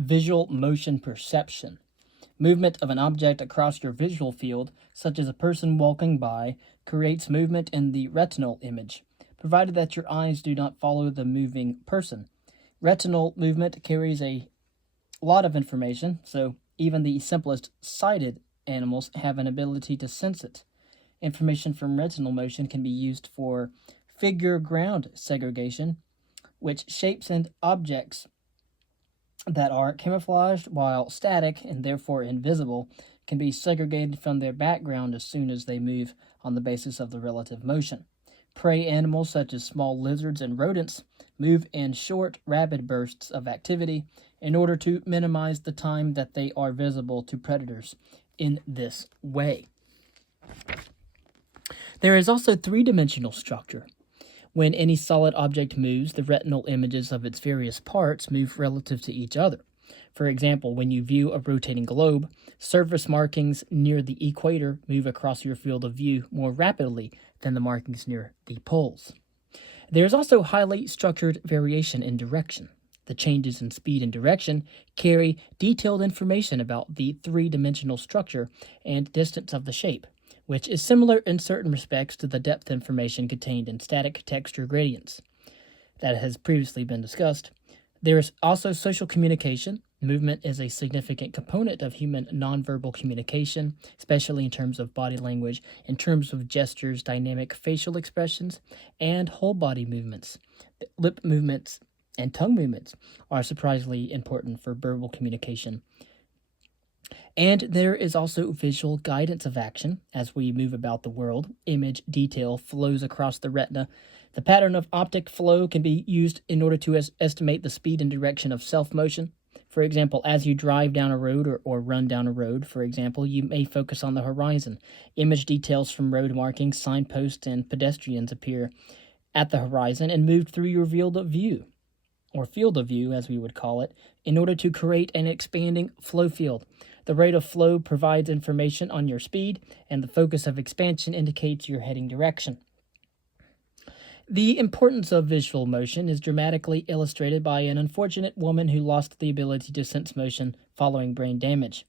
visual motion perception. Movement of an object across your visual field, such as a person walking by, creates movement in the retinal image, provided that your eyes do not follow the moving person. Retinal movement carries a lot of information, so even the simplest sighted animals have an ability to sense it. Information from retinal motion can be used for figure ground segregation, which shapes and objects that are camouflaged while static and therefore invisible can be segregated from their background as soon as they move on the basis of the relative motion. Prey animals such as small lizards and rodents move in short, rapid bursts of activity in order to minimize the time that they are visible to predators in this way. There is also three-dimensional structure. When any solid object moves, the retinal images of its various parts move relative to each other. For example, when you view a rotating globe, surface markings near the equator move across your field of view more rapidly than the markings near the poles. There is also highly structured variation in direction. The changes in speed and direction carry detailed information about the three-dimensional structure and distance of the shape, which is similar in certain respects to the depth information contained in static texture gradients that has previously been discussed. There is also social communication. Movement is a significant component of human nonverbal communication, especially in terms of body language, in terms of gestures, dynamic facial expressions, and whole body movements. Lip movements and tongue movements are surprisingly important for verbal communication. And there is also visual guidance of action. As we move about the world, image detail flows across the retina. The pattern of optic flow can be used in order to estimate the speed and direction of self-motion. For example, as you drive down a road or run down a road, for example, you may focus on the horizon. Image details from road markings, signposts, and pedestrians appear at the horizon and move through your field of view, or field of view as we would call it, in order to create an expanding flow field. The rate of flow provides information on your speed, and the focus of expansion indicates your heading direction. The importance of visual motion is dramatically illustrated by an unfortunate woman who lost the ability to sense motion following brain damage.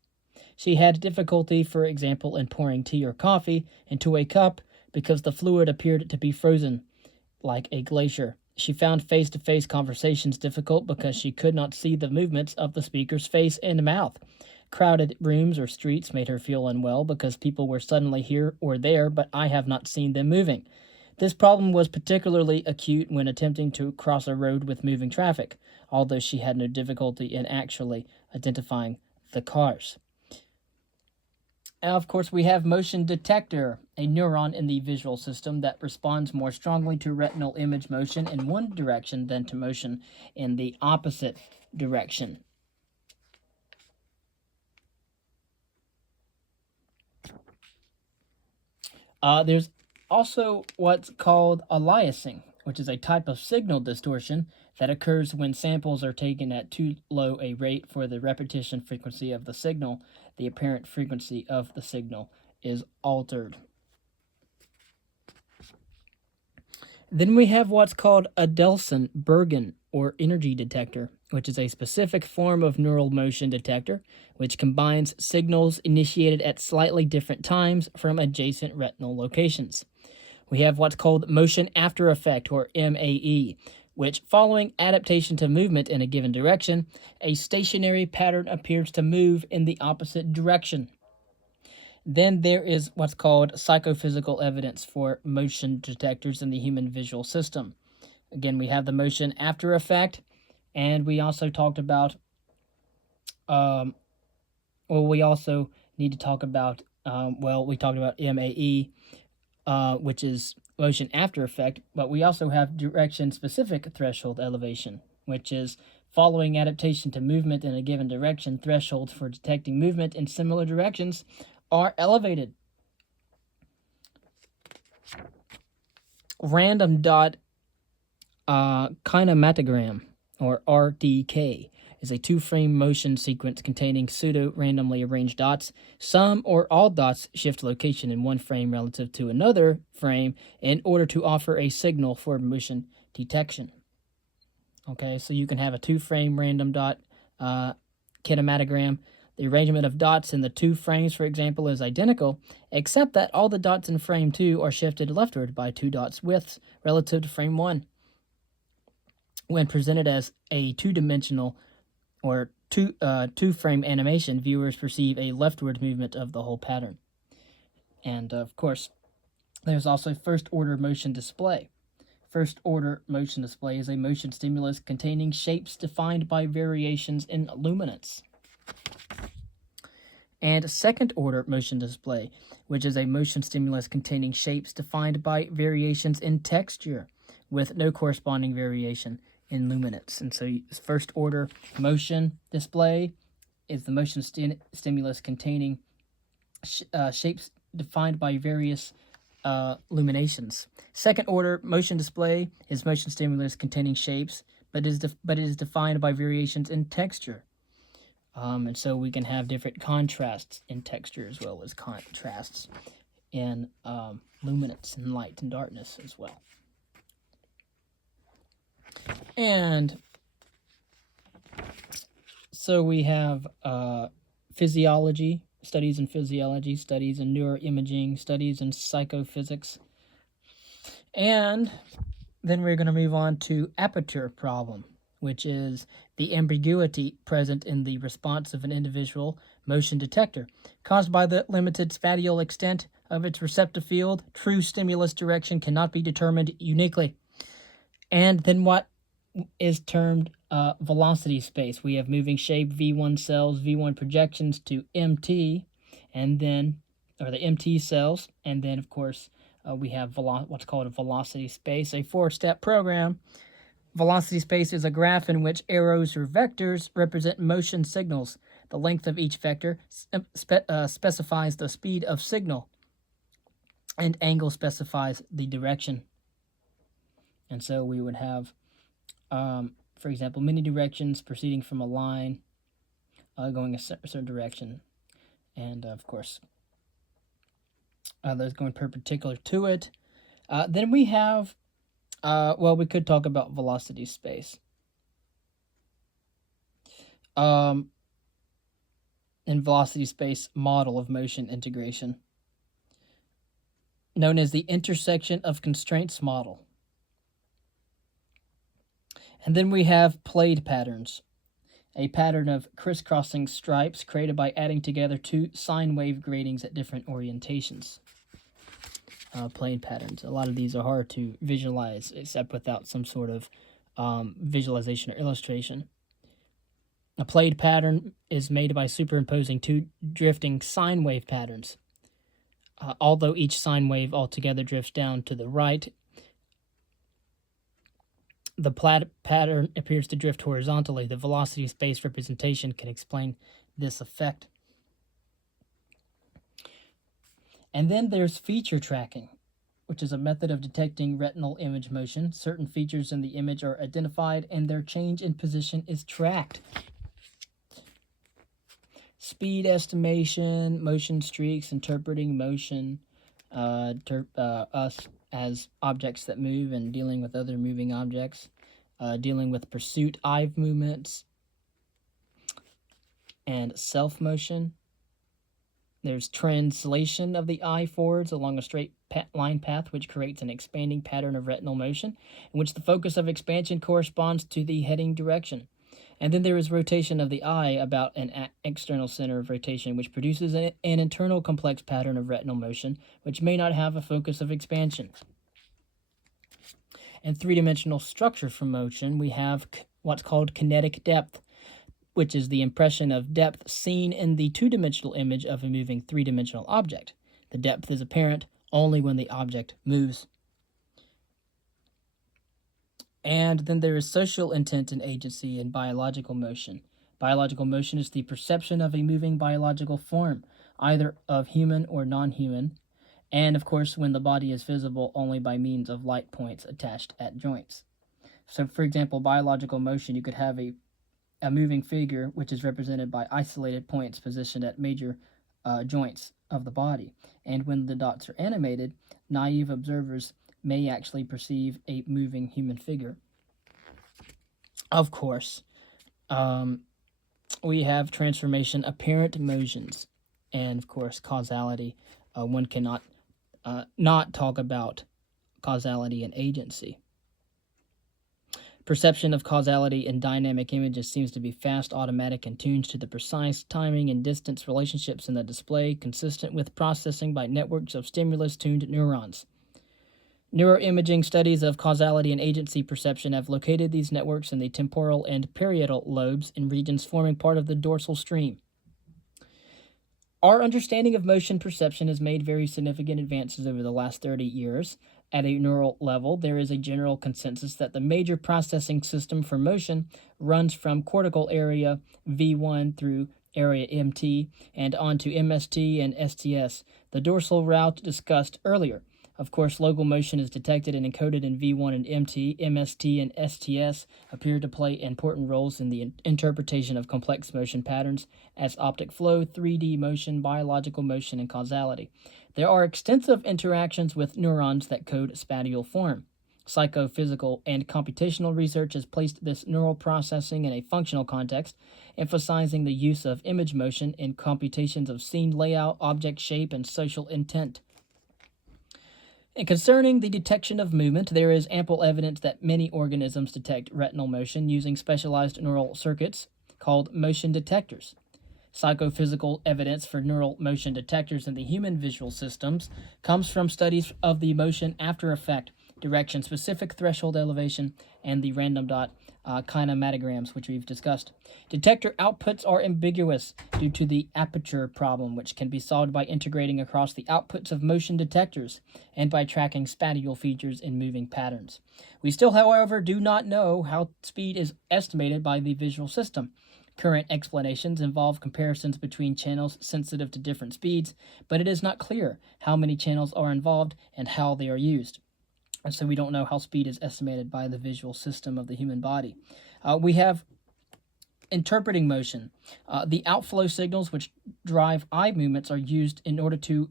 She had difficulty, for example, in pouring tea or coffee into a cup because the fluid appeared to be frozen, like a glacier. She found face-to-face conversations difficult because she could not see the movements of the speaker's face and mouth. Crowded rooms or streets made her feel unwell because people were suddenly here or there, but I have not seen them moving. This problem was particularly acute when attempting to cross a road with moving traffic, although she had no difficulty in actually identifying the cars. Now, of course, we have motion detector, a neuron in the visual system that responds more strongly to retinal image motion in one direction than to motion in the opposite direction. There's also what's called aliasing, which is a type of signal distortion that occurs when samples are taken at too low a rate for the repetition frequency of the signal. The apparent frequency of the signal is altered. Then we have what's called Adelson-Bergen, or energy detector, which is a specific form of neural motion detector, which combines signals initiated at slightly different times from adjacent retinal locations. We have what's called motion after effect, or MAE, which, following adaptation to movement in a given direction, a stationary pattern appears to move in the opposite direction. Then there is what's called psychophysical evidence for motion detectors in the human visual system. Again, we have the motion after effect, and we also talked about, we also need to talk about, we talked about MAE, which is motion after effect, but we also have direction-specific threshold elevation, which is following adaptation to movement in a given direction. Thresholds for detecting movement in similar directions are elevated. Random dot kinematogram, or RDK, is a two-frame motion sequence containing pseudo-randomly arranged dots. Some or all dots shift location in one frame relative to another frame in order to offer a signal for motion detection. Okay, so you can have a two-frame random dot kinematogram, the arrangement of dots in the two frames, for example, is identical, except that all the dots in frame 2 are shifted leftward by 2 dots widths relative to frame 1. When presented as a two-dimensional or two-frame animation, viewers perceive a leftward movement of the whole pattern. And, of course, there's also first-order motion display. First-order motion display is a motion stimulus containing shapes defined by variations in luminance. And second-order motion display, which is a motion stimulus containing shapes defined by variations in texture with no corresponding variation in luminance. And so first-order motion display is the motion stimulus containing shapes defined by various luminations. Second-order motion display is motion stimulus containing shapes, but it is defined by variations in texture. And so we can have different contrasts in texture as well as contrasts in luminance and light and darkness as well. And so we have physiology, studies in physiology, studies in neuroimaging, studies in psychophysics. And then we're going to move on to aperture problem, which is the ambiguity present in the response of an individual motion detector. Caused by the limited spatial extent of its receptive field, true stimulus direction cannot be determined uniquely. And then what is termed velocity space. We have moving shape V1 cells, V1 projections to MT, and then, or the MT cells, and then, of course, we have what's called a velocity space, a 4-step program. Velocity space is a graph in which arrows or vectors represent motion signals. The length of each vector specifies the speed of signal, and angle specifies the direction. And so we would have, for example, many directions proceeding from a line going a certain direction. And, of course, those going perpendicular to it. Then we have we could talk about velocity space. In velocity space model of motion integration, known as the intersection of constraints model. And then we have played patterns, a pattern of crisscrossing stripes created by adding together two sine wave gratings at different orientations. Played patterns. A lot of these are hard to visualize except without some sort of visualization or illustration. A played pattern is made by superimposing two drifting sine wave patterns. Although each sine wave altogether drifts down to the right, the pattern appears to drift horizontally. The velocity space representation can explain this effect. And then there's feature tracking, which is a method of detecting retinal image motion. Certain features in the image are identified and their change in position is tracked. Speed estimation, motion streaks, interpreting motion, us as objects that move and dealing with other moving objects, dealing with pursuit eye movements, and self-motion. There's translation of the eye forwards along a straight line path, which creates an expanding pattern of retinal motion, in which the focus of expansion corresponds to the heading direction. And then there is rotation of the eye about an external center of rotation, which produces an internal complex pattern of retinal motion, which may not have a focus of expansion. And three-dimensional structure for motion, we have what's called kinetic depth, which is the impression of depth seen in the two-dimensional image of a moving three-dimensional object. The depth is apparent only when the object moves. And then there is social intent and agency in biological motion. Biological motion is the perception of a moving biological form, either of human or non-human, and of course when the body is visible only by means of light points attached at joints. So for example, biological motion, you could have a moving figure which is represented by isolated points positioned at major joints of the body. And when the dots are animated, naive observers may actually perceive a moving human figure. Of course, we have transformation, apparent motions, and of course causality. One cannot not talk about causality and agency. Perception of causality in dynamic images seems to be fast, automatic, and tuned to the precise timing and distance relationships in the display, consistent with processing by networks of stimulus-tuned neurons. Neuroimaging studies of causality and agency perception have located these networks in the temporal and parietal lobes in regions forming part of the dorsal stream. Our understanding of motion perception has made very significant advances over the last 30 years. At a neural level, there is a general consensus that the major processing system for motion runs from cortical area V1 through area MT and onto MST and STS, the dorsal route discussed earlier. Of course, local motion is detected and encoded in V1 and MT. MST and STS appear to play important roles in the interpretation of complex motion patterns as optic flow, 3D motion, biological motion, and causality. There are extensive interactions with neurons that code spatial form. Psychophysical and computational research has placed this neural processing in a functional context, emphasizing the use of image motion in computations of scene layout, object shape, and social intent. And concerning the detection of movement, there is ample evidence that many organisms detect retinal motion using specialized neural circuits called motion detectors. Psychophysical evidence for neural motion detectors in the human visual systems comes from studies of the motion after effect, direction-specific threshold elevation, and the random dot kinematograms, which we've discussed. Detector outputs are ambiguous due to the aperture problem, which can be solved by integrating across the outputs of motion detectors and by tracking spatial features in moving patterns. We still, however, do not know how speed is estimated by the visual system. Current explanations involve comparisons between channels sensitive to different speeds, but it is not clear how many channels are involved and how they are used. And so we don't know how speed is estimated by the visual system of the human body. We have interpreting motion. The outflow signals which drive eye movements are used in order to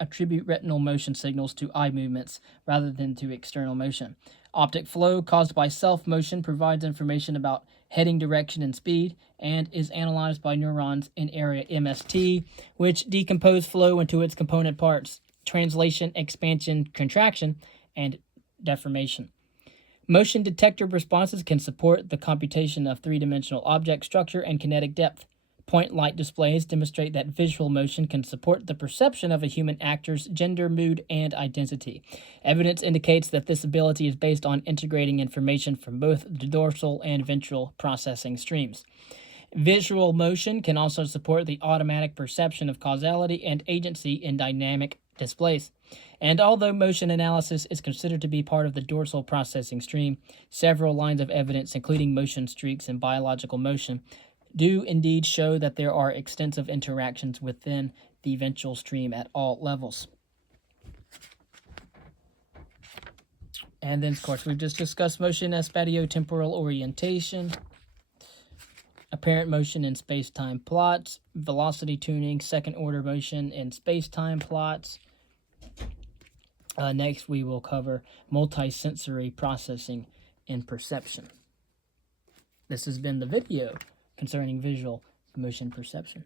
attribute retinal motion signals to eye movements rather than to external motion. Optic flow caused by self-motion provides information about heading direction and speed and is analyzed by neurons in area MST, which decompose flow into its component parts: translation, expansion, contraction, and deformation. Motion detector responses can support the computation of three-dimensional object structure and kinetic depth. Point light displays demonstrate that visual motion can support the perception of a human actor's gender, mood, and identity. Evidence indicates that this ability is based on integrating information from both the dorsal and ventral processing streams. Visual motion can also support the automatic perception of causality and agency in dynamic displays. And although motion analysis is considered to be part of the dorsal processing stream, several lines of evidence, including motion streaks and biological motion, do indeed show that there are extensive interactions within the ventral stream at all levels. And then, of course, we've just discussed motion as spatiotemporal orientation, apparent motion in space-time plots, velocity tuning, second-order motion in space-time plots. Next, we will cover multisensory processing in perception. This has been the video concerning visual motion perception.